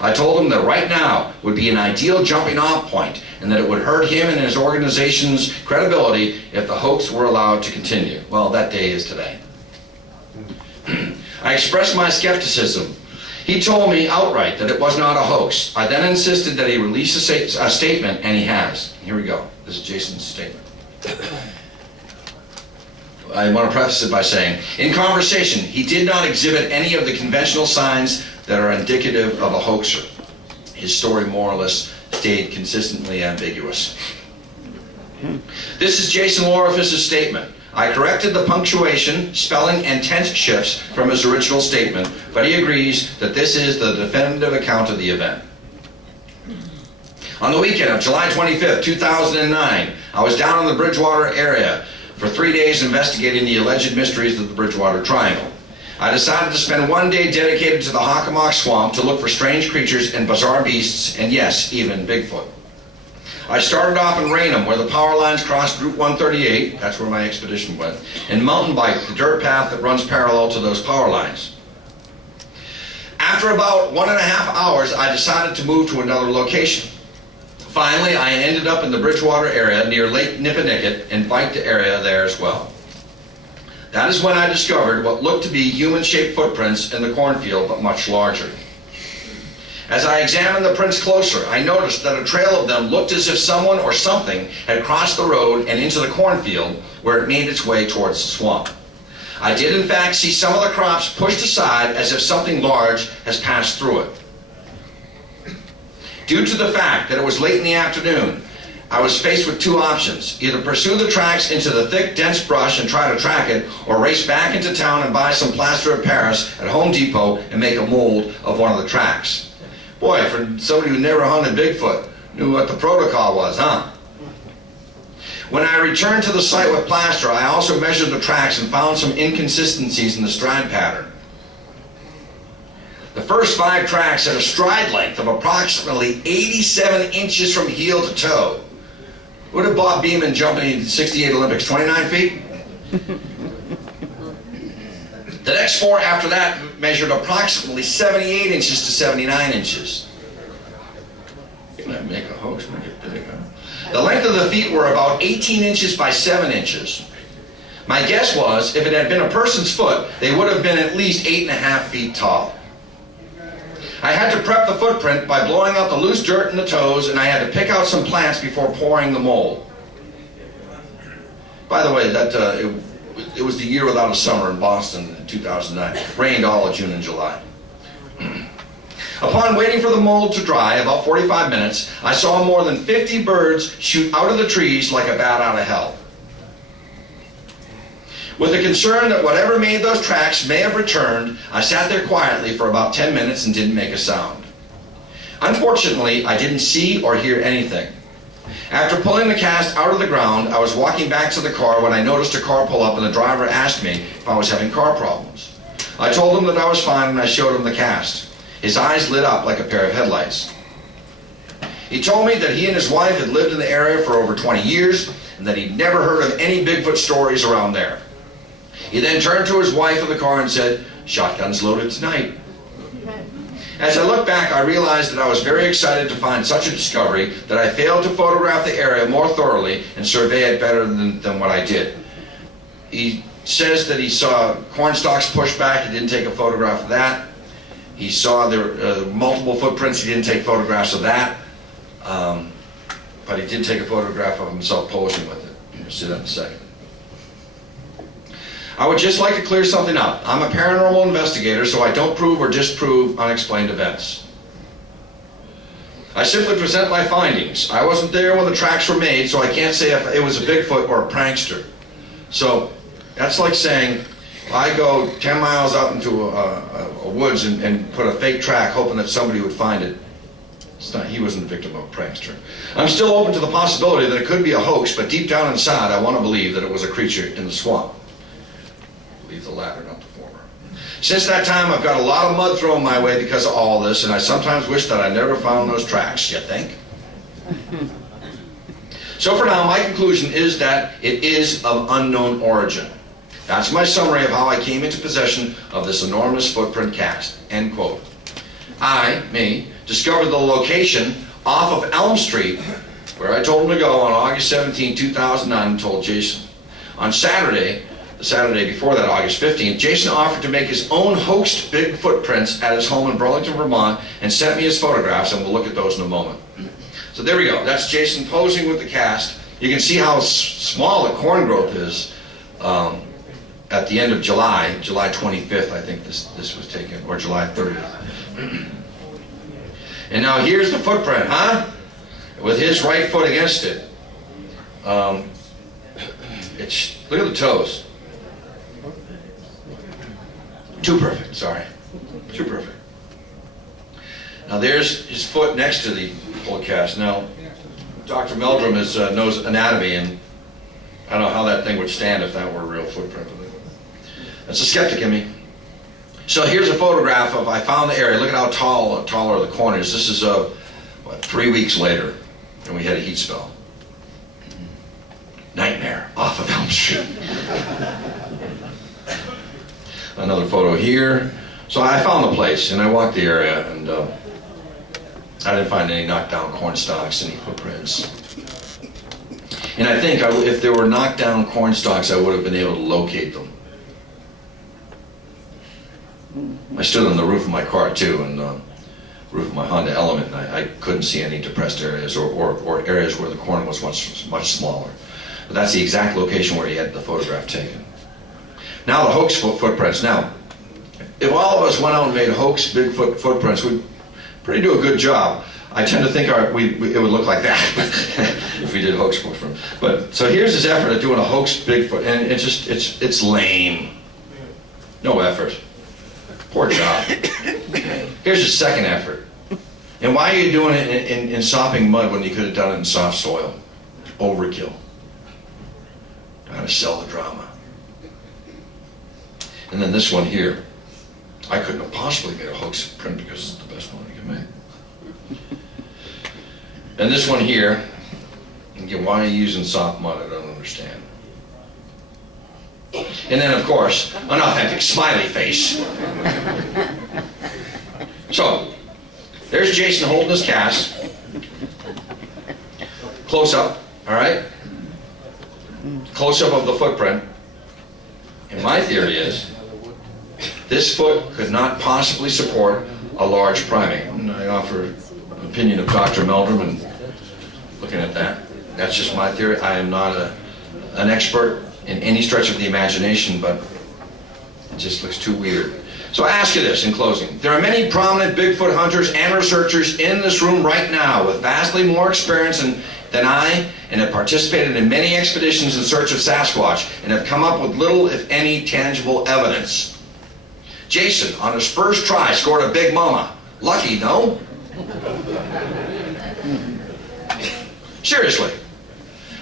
I told him that right now would be an ideal jumping off point and that it would hurt him and his organization's credibility if the hoax were allowed to continue. Well, that day is today. I expressed my skepticism. He told me outright that it was not a hoax. I then insisted that he release a statement, and he has. Here we go. This is Jason's statement. I want to preface it by saying, in conversation, he did not exhibit any of the conventional signs that are indicative of a hoaxer. His story more or less stayed consistently ambiguous. This is Jason Lorifis' statement. I corrected the punctuation, spelling, and tense shifts from his original statement, but he agrees that this is the definitive account of the event. On the weekend of July 25th, 2009, I was down in the Bridgewater area for 3 days investigating the alleged mysteries of the Bridgewater Triangle. I decided to spend one day dedicated to the Hockomock Swamp to look for strange creatures and bizarre beasts, and yes, even Bigfoot. I started off in Raynham, where the power lines crossed Route 138, that's where my expedition went, and mountain biked the dirt path that runs parallel to those power lines. After about 1.5 hours, I decided to move to another location. Finally, I ended up in the Bridgewater area near Lake Nipponicket and biked the area there as well. That is when I discovered what looked to be human-shaped footprints in the cornfield, but much larger. As I examined the prints closer, I noticed that a trail of them looked as if someone or something had crossed the road and into the cornfield where it made its way towards the swamp. I did in fact see some of the crops pushed aside as if something large has passed through it. Due to the fact that it was late in the afternoon, I was faced with two options: either pursue the tracks into the thick, dense brush and try to track it, or race back into town and buy some plaster of Paris at Home Depot and make a mold of one of the tracks. Boy, for somebody who never hunted Bigfoot, knew what the protocol was, huh? When I returned to the site with plaster, I also measured the tracks and found some inconsistencies in the stride pattern. The first 5 tracks had a stride length of approximately 87 inches from heel to toe. What did Bob Beamon jump in the '68 Olympics, 29 feet? The next 4 after that measured approximately 78 inches to 79 inches. Make a hoax, make it big, huh? The length of the feet were about 18 inches by 7 inches. My guess was, if it had been a person's foot, they would have been at least 8.5 feet tall. I had to prep the footprint by blowing out the loose dirt in the toes, and I had to pick out some plants before pouring the mold. By the way, it was the year without a summer in Boston in 2009. It rained all of June and July. Upon waiting for the mold to dry, about 45 minutes, I saw more than 50 birds shoot out of the trees like a bat out of hell. With the concern that whatever made those tracks may have returned, I sat there quietly for about 10 minutes and didn't make a sound. Unfortunately, I didn't see or hear anything. After pulling the cast out of the ground, I was walking back to the car when I noticed a car pull up and the driver asked me if I was having car problems. I told him that I was fine and I showed him the cast. His eyes lit up like a pair of headlights. He told me that he and his wife had lived in the area for over 20 years and that he'd never heard of any Bigfoot stories around there. He then turned to his wife in the car and said, "Shotgun's loaded tonight." As I look back, I realized that I was very excited to find such a discovery that I failed to photograph the area more thoroughly and survey it better than what I did. He says that he saw corn stalks pushed back. He didn't take a photograph of that. He saw there multiple footprints. He didn't take photographs of that. But he did take a photograph of himself posing with it. You'll see that in a second. I would just like to clear something up. I'm a paranormal investigator, so I don't prove or disprove unexplained events. I simply present my findings. I wasn't there when the tracks were made, so I can't say if it was a Bigfoot or a prankster. So that's like saying, I go 10 miles out into a woods and put a fake track hoping that somebody would find it. He wasn't a victim of a prankster. I'm still open to the possibility that it could be a hoax, but deep down inside I want to believe that it was a creature in the swamp. Believe the latter, not the former. Since that time I've got a lot of mud thrown my way because of all this, and I sometimes wish that I never found those tracks, you think? So for now, my conclusion is that it is of unknown origin. That's my summary of how I came into possession of this enormous footprint cast. End quote. me, discovered the location off of Elm Street, where I told him to go on August 17, 2009, and told Jason. On Saturday, the Saturday before that, August 15th, Jason offered to make his own hoaxed big footprints at his home in Burlington, Vermont, and sent me his photographs, and we'll look at those in a moment. So there we go. That's Jason posing with the cast. You can see how small the corn growth is at the end of July 25th, I think this was taken, or July 30th. And now here's the footprint, huh? With his right foot against it. Look at the toes. Too perfect, sorry. Too perfect. Now there's his foot next to the whole cast. Now, Dr. Meldrum knows anatomy, and I don't know how that thing would stand if that were a real footprint. That's a skeptic in me. So here's a photograph of, I found the area. Look at how taller the corners. This is, 3 weeks later, and we had a heat spell. Nightmare off of Elm Street. Another photo here. So I found the place, and I walked the area, and I didn't find any knocked down corn stalks, any footprints. And I think if there were knocked down corn stalks, I would have been able to locate them. I stood on the roof of my car too, and roof of my Honda Element, and I couldn't see any depressed areas or areas where the corn was much smaller. But that's the exact location where he had the photograph taken. Now the hoax footprints. Now, if all of us went out and made hoax Bigfoot footprints, we'd pretty do a good job. I tend to think it would look like that if we did hoax footprint. But so here's his effort at doing a hoax Bigfoot, and it's lame. No effort. Poor job. Here's his second effort. And why are you doing it in sopping mud when you could have done it in soft soil? Overkill. Trying to sell the drama. And then this one here. I couldn't have possibly made a hoax print because it's the best one you can make. And this one here. Again, why are you using soft mud? I don't understand. And then, of course, an authentic smiley face. So, there's Jason holding his cast. Close up, all right? Close up of the footprint. And my theory is, this foot could not possibly support a large primate. And I offer an opinion of Dr. Meldrum, and looking at that, that's just my theory. I am not an expert in any stretch of the imagination, but it just looks too weird. So I ask you this in closing. There are many prominent Bigfoot hunters and researchers in this room right now with vastly more experience than I, and have participated in many expeditions in search of Sasquatch, and have come up with little, if any, tangible evidence. Jason, on his first try, scored a big mama. Lucky, no? Seriously.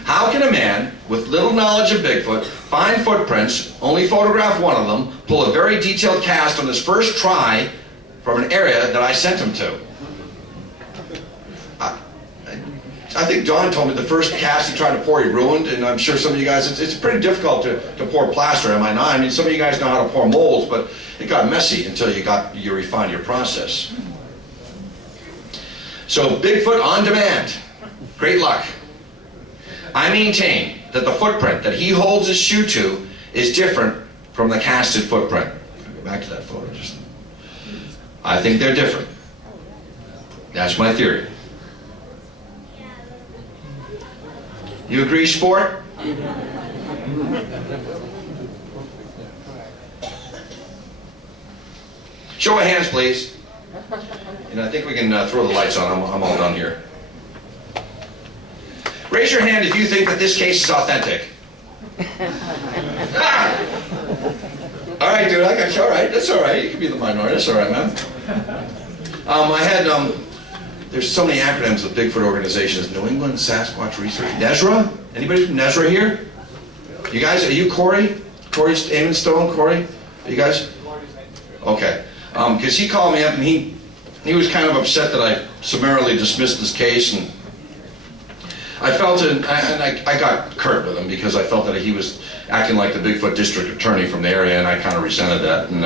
How can a man with little knowledge of Bigfoot find footprints, only photograph one of them, pull a very detailed cast on his first try from an area that I sent him to? I think Don told me the first cast he tried to pour he ruined, and I'm sure some of you guys, it's pretty difficult to pour plaster, am I not? I mean, some of you guys know how to pour molds, but it got messy until you refined your process. So Bigfoot on demand. Great luck. I maintain that the footprint that he holds his shoe to is different from the casted footprint. I'll go back to that photo just now. I think they're different. That's my theory. You agree, sport? Show of hands, please. And I think we can throw the lights on. I'm all done here. Raise your hand if you think that this case is authentic. Ah! All right, dude, I got you. All right, that's all right. You can be the minority. That's all right, man. There's so many acronyms of Bigfoot organizations. New England Sasquatch Research. NESRA? Anybody from NESRA here? You guys, are you Corey? Corey Amenstone? Corey? Are you guys? Okay. Because he called me up and he was kind of upset that I summarily dismissed this case, and I felt it, and I got curt with him because I felt that he was acting like the Bigfoot district attorney from the area, and I kind of resented that. And